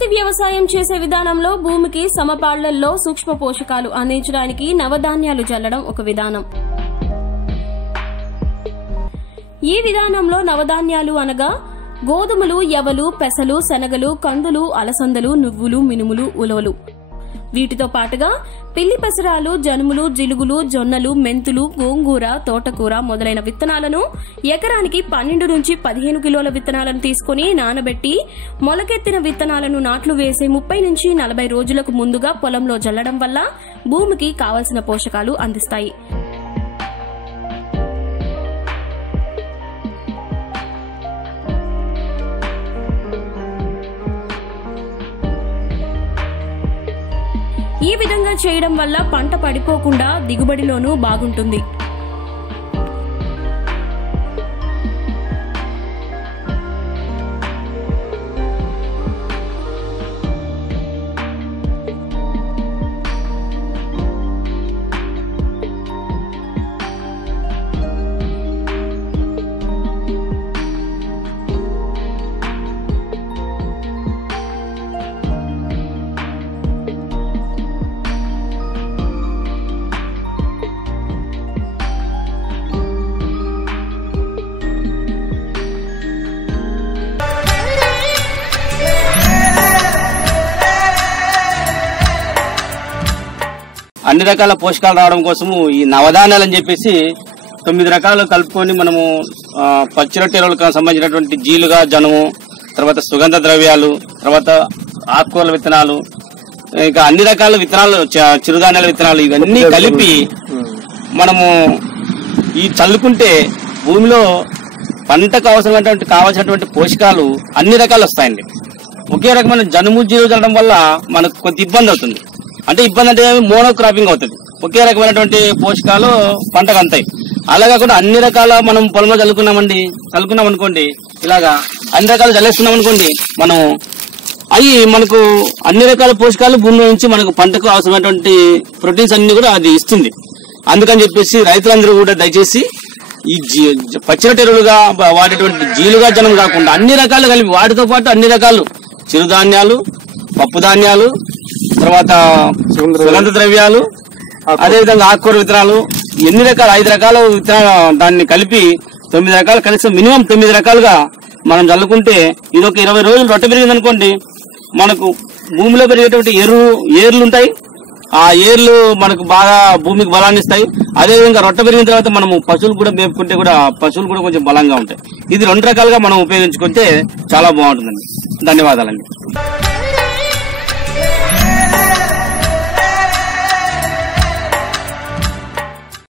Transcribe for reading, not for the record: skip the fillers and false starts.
ప్రకృతి వ్యవసాయం చేసే విధానంలో భూమికి సమపాళ్లల్లో సూక్ష్మ పోషకాలు అందించడానికి నవధాన్యాలు జల్లడం ఒక విధానం. ఈ విధానంలో నవధాన్యాలు అనగా గోధుమలు, యవలు, పెసలు, శనగలు, కందులు, అలసందలు, నువ్వులు, మినుములు, ఉలవలు. వీటితో పాటుగా పిల్లి పెసరాలు, జనుములు, జిలుగులు, జొన్నలు, మెంతులు, గోంగూర, తోటకూర మొదలైన విత్తనాలను ఎకరానికి 12 నుంచి 15 కిలోల విత్తనాలను తీసుకుని నానబెట్టి మొలకెత్తిన విత్తనాలను నాట్లు వేసే 30 నుంచి 40 రోజులకు ముందుగా పొలంలో జల్లడం వల్ల భూమికి కావలసిన పోషకాలు అందిస్తాయి. ఈ విధంగా చేయడం వల్ల పంట పడిపోకుండా దిగుబడిలోనూ బాగుంటుంది. అన్ని రకాల పోషకాలు రావడం కోసము ఈ నవధాన్యాలు అని చెప్పేసి 9 రకాలు కలుపుకొని మనము పచ్చి రొట్టె ఎరువులకు సంబంధించినటువంటి జీలుగా, జనుము, తర్వాత సుగంధ ద్రవ్యాలు, తర్వాత ఆకుకూరల విత్తనాలు, ఇంకా అన్ని రకాల విత్తనాలు, చిరుధాన్యాల విత్తనాలు ఇవన్నీ కలిపి మనము ఈ చల్లుకుంటే భూమిలో పంటకు కావాల్సినటువంటి పోషకాలు అన్ని రకాలు వస్తాయండి. ఒకే రకమైన జనుము, జీలుగు చల్లడం వల్ల మనకు కొంత ఇబ్బంది అవుతుంది. అంటే ఇబ్బంది అంటే మోనోక్రాపింగ్ అవుతుంది. ఒకే రకమైనటువంటి పోషకాలు పంటకు అంతాయి. అలా కాకుండా అన్ని రకాల మనం పొలంలో చల్లుకున్నాం అనుకోండి, ఇలాగా అన్ని రకాలు చల్లేస్తున్నాం అనుకోండి, మనం అవి మనకు అన్ని రకాల పోషకాలు భూమి నుంచి మనకు పంటకు అవసరమైనటువంటి ప్రోటీన్స్ అన్ని కూడా అది ఇస్తుంది. అందుకని చెప్పేసి రైతులందరూ కూడా దయచేసి ఈ పచ్చిరొట్టె ఎరువులుగా వాడేటువంటి జీలుగా, జనం కాకుండా అన్ని రకాలు కలిపి వాటితో పాటు అన్ని రకాలు చిరుధాన్యాలు, పప్పు ధాన్యాలు, తర్వాత సుగంధ ద్రవ్యాలు, అదేవిధంగా ఆకుకూర విత్తనాలు, ఎన్ని రకాలు 5 రకాల విత్తనాలు దాన్ని కలిపి 9 రకాలు, కనీసం మినిమం 9 రకాలుగా మనం చల్లుకుంటే ఇది ఒక 20 రోజులు రొట్టె పెరిగింది అనుకోండి, మనకు భూమిలో పెరిగేటువంటి ఏర్లు ఉంటాయి. ఆ ఏర్లు మనకు బాగా భూమికి బలాన్ని ఇస్తాయి. అదేవిధంగా రొట్టె పెరిగిన తర్వాత మనము పశువులు కూడా మేపుకుంటే కూడా పశువులు కూడా కొంచెం బలంగా ఉంటాయి. ఇది 2 రకాలుగా మనం ఉపయోగించుకుంటే చాలా బాగుంటుందండి. ధన్యవాదాలండి.